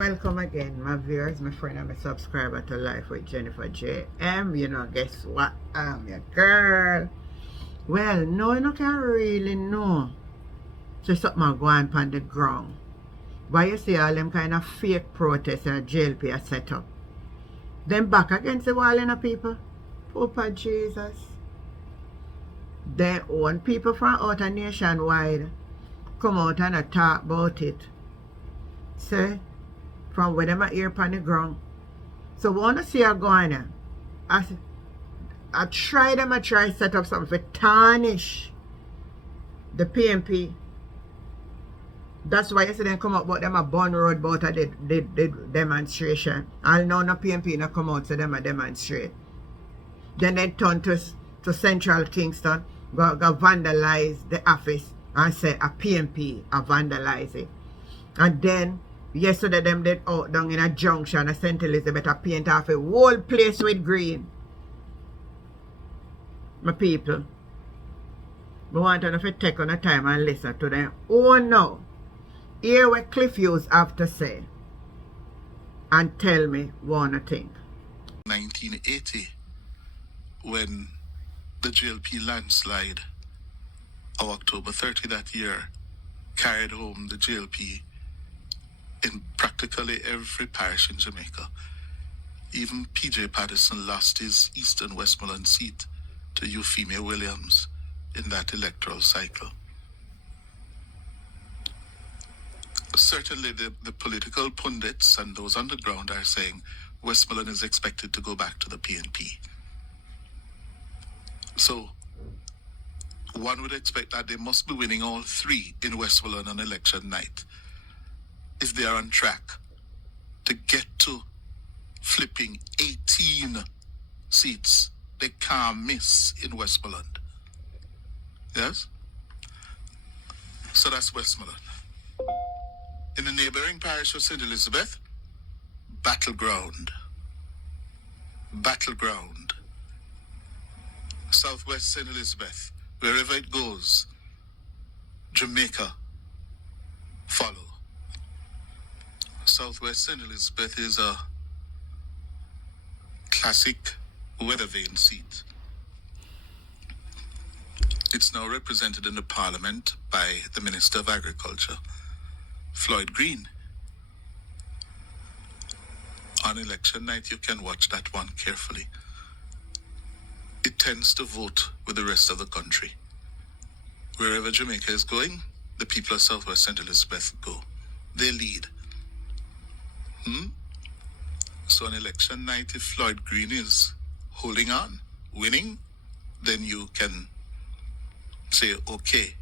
Welcome again, my viewers, my friend, and my subscriber to Life with Jennifer J.M. You know, guess what? I'm your girl. Well, no, you can really know. So something going on the ground. Why you see all them kind of fake protests and JLP are set up. Then back against the wall, people. Papa Jesus. Their own people from out of nationwide come out and talk about it. Say, from where them are here on the ground. So we want to see her going there. I try set up something to tarnish the PNP. That's why yesterday come up about them a Bun Road about the demonstration. I know no PNP not come out so them a demonstrate. Then they turn to Central Kingston, go vandalize the office and say a PNP a vandalize it. And then yesterday them did out down in a junction at St. Elizabeth a paint off a whole place with green. My people, we want to take on a time and listen to them. Oh no, hear what Cliff Hughes have to say and tell me what I think. 1980, when the JLP landslide of October 30 that year carried home the JLP in practically every parish in Jamaica. Even PJ Patterson lost his Eastern Westmoreland seat to Euphemia Williams in that electoral cycle. Certainly the political pundits and those on the ground are saying Westmoreland is expected to go back to the PNP. So one would expect that they must be winning all three in Westmoreland on election night if they are on track to get to flipping 18 seats they can't miss in Westmoreland. Yes? So that's Westmoreland. In the neighboring parish of St. Elizabeth, battleground. Southwest St. Elizabeth, wherever it goes, Jamaica follow. Southwest St. Elizabeth is a classic weather vane seat. It's now represented in the Parliament by the Minister of Agriculture, Floyd Green. On election night, you can watch that one carefully. It tends to vote with the rest of the country. Wherever Jamaica is going, the people of Southwest St. Elizabeth go. They lead. So on election night, if Floyd Green is holding on, winning, then you can say, okay,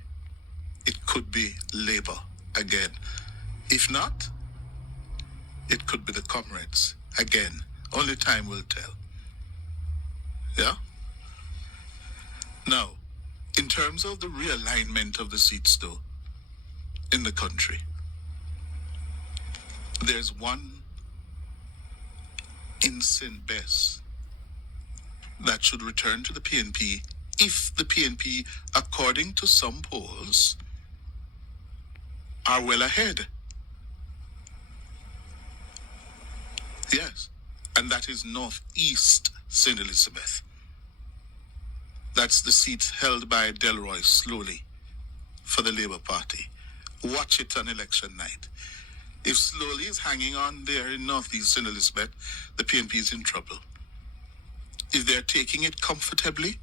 it could be Labour again. If not, it could be the Comrades again. Only time will tell. Yeah? Now, in terms of the realignment of the seats, though, in the country, there's one in St. Bess that should return to the PNP if the PNP, according to some polls, are well ahead. Yes, and that is Northeast St. Elizabeth. That's the seat held by Delroy Slowly for the Labour Party. Watch it on election night. If Slowly is hanging on there in Northeast St. Elizabeth, the PNP is in trouble. If they're taking it comfortably,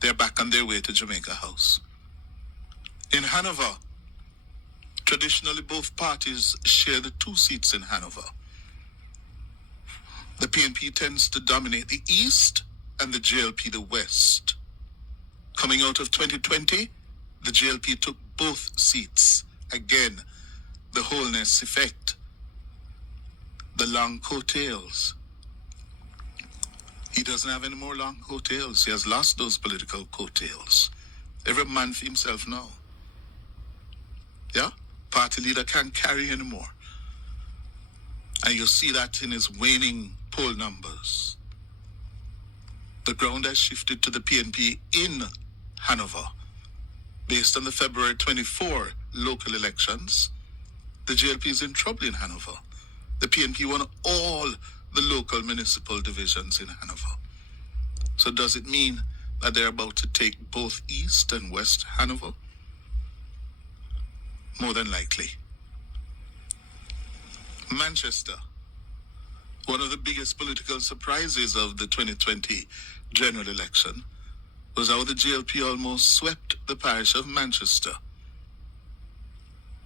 they're back on their way to Jamaica House. In Hanover, traditionally both parties share the two seats in Hanover. The PNP tends to dominate the East and the JLP the West. Coming out of 2020, the JLP took both seats. Again, the wholeness effect, the long coattails. He doesn't have any more long coattails. He has lost those political coattails. Every man for himself now. Yeah? Party leader can't carry anymore. And you see that in his waning poll numbers. The ground has shifted to the PNP in Hanover. Based on the February 24 local elections, the JLP is in trouble in Hanover. The PNP won all the local municipal divisions in Hanover. So does it mean that they're about to take both East and West Hanover? More than likely. Manchester. One of the biggest political surprises of the 2020 general election was how the GLP almost swept the parish of Manchester.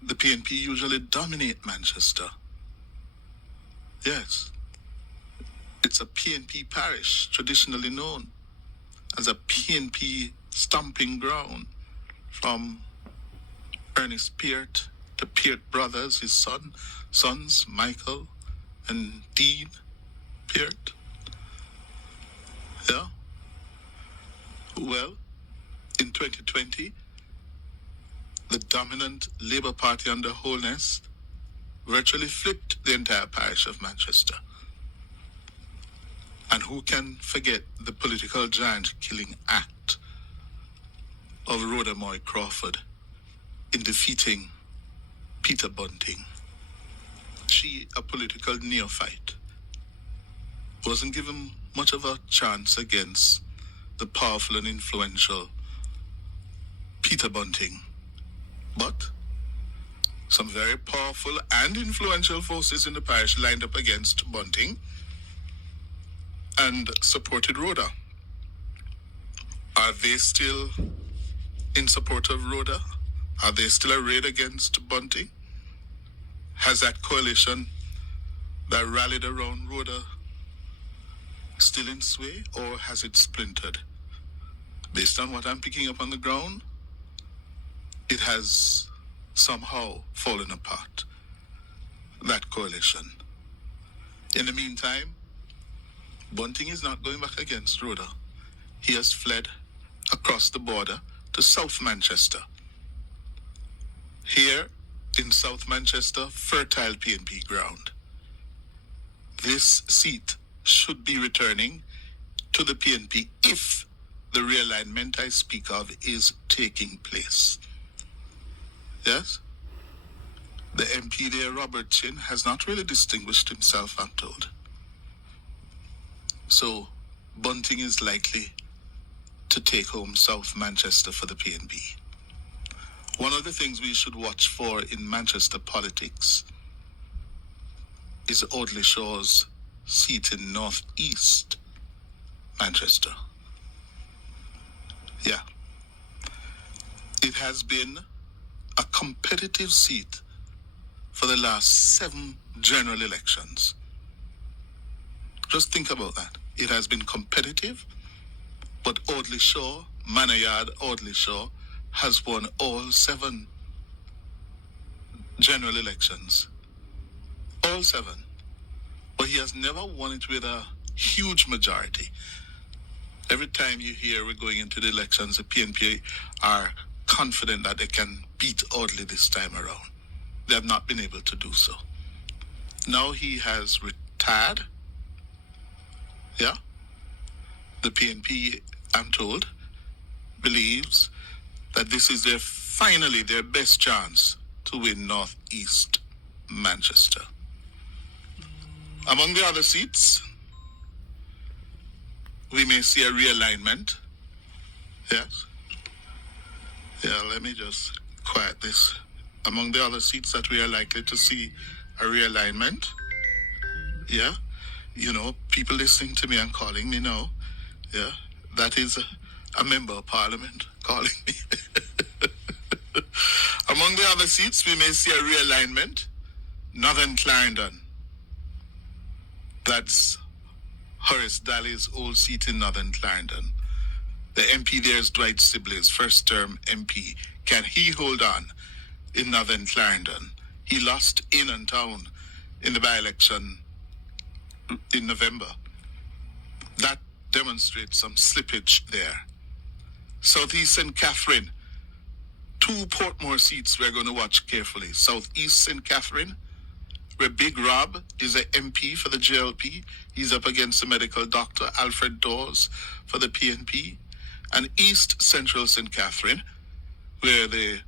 The PNP usually dominate Manchester. Yes. It's a PNP parish, traditionally known as a PNP stomping ground, from Ernest Peart to Peart brothers, his sons, Michael and Dean Peart. Yeah. Well, in 2020, the dominant Labour Party under Holness virtually flipped the entire parish of Manchester. And who can forget the political giant-killing act of Rhoda Moy Crawford in defeating Peter Bunting? She, a political neophyte, wasn't given much of a chance against the powerful and influential Peter Bunting. But some very powerful and influential forces in the parish lined up against Bunting and supported Rhoda. Are they still in support of Rhoda? Are they still arrayed against Bunting? Has that coalition that rallied around Rhoda still in sway, or has it splintered? Based on what I'm picking up on the ground, it has somehow fallen apart, that coalition. In the meantime, Bunting is not going back against Rhoda. He has fled across the border to South Manchester. Here in South Manchester, fertile PNP ground. This seat should be returning to the PNP if the realignment I speak of is taking place. Yes? The MP there, Robert Chin, has not really distinguished himself, I'm told. So Bunting is likely to take home South Manchester for the PNP. One of the things we should watch for in Manchester politics is Audley Shaw's seat in North East Manchester. Yeah. It has been a competitive seat for the last 7 general elections. Just think about that. It has been competitive, but Audley Shaw, Manor Yard Audley Shaw, has won all 7 general elections. All 7. But he has never won it with a huge majority. Every time you hear we're going into the elections, the PNP are confident that they can beat Audley this time around. They have not been able to do so. Now he has retired. Yeah. The PNP, I'm told, believes that this is finally their best chance to win North East Manchester. Among the other seats, we may see a realignment. Yes. Yeah, let me just quiet this. Among the other seats that we are likely to see a realignment. Yeah. You know, people listening to me and calling me now. Yeah. That is a member of parliament calling me. Among the other seats, we may see a realignment. Northern Clarendon. That's Horace Daly's old seat in Northern Clarendon. The MP there is Dwight Sibley's first term MP. Can he hold on in Northern Clarendon? He lost in and town in the by-election in November. That demonstrates some slippage there. Southeast St. Catherine, 2 Portmore seats we're going to watch carefully. Southeast St. Catherine, where Big Rob is an MP for the JLP. He's up against the medical doctor Alfred Dawes for the PNP. And East Central St. Catherine, where the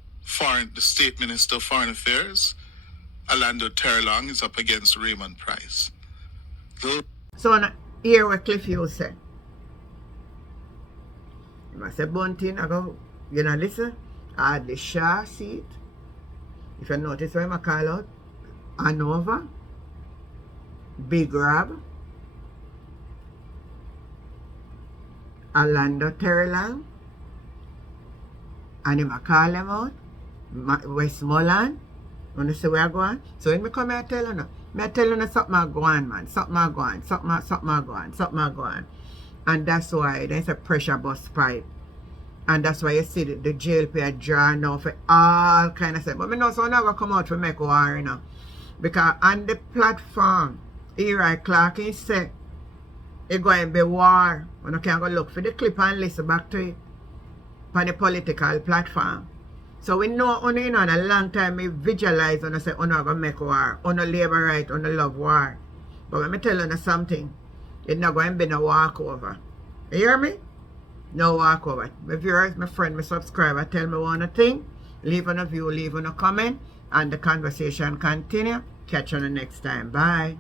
State Minister of Foreign Affairs, Orlando Terlong is up against Raymond Price. So now, hear what Cliff Hughes said. He must say bunting, I go, you know, listen, I had the Shaw seat. If you notice what I call out, Hanover, Big Rob, Orlando Terlong, and him call them out, Westmoreland. You see where I go on? So when I come here, I tell you something I go on, man. Something I go on, something I go on. And that's why there's a pressure bust pipe. And that's why you see the jail pay draw now for all kind of stuff. But I know so never come out to make war, you know. Because on the platform, Eli Clark, he said, it's going to be war. You can go look for the clip and listen back to it on the political platform. So we know on in a long time we visualize and say, oh no, going to make war, oh no labor right, oh no love war. But let me tell you something, it's not going to be no walkover. You hear me? No walkover. My viewers, my friend, my subscriber, tell me one thing, leave on a view, leave on a comment, and the conversation continue. Catch you on the next time. Bye.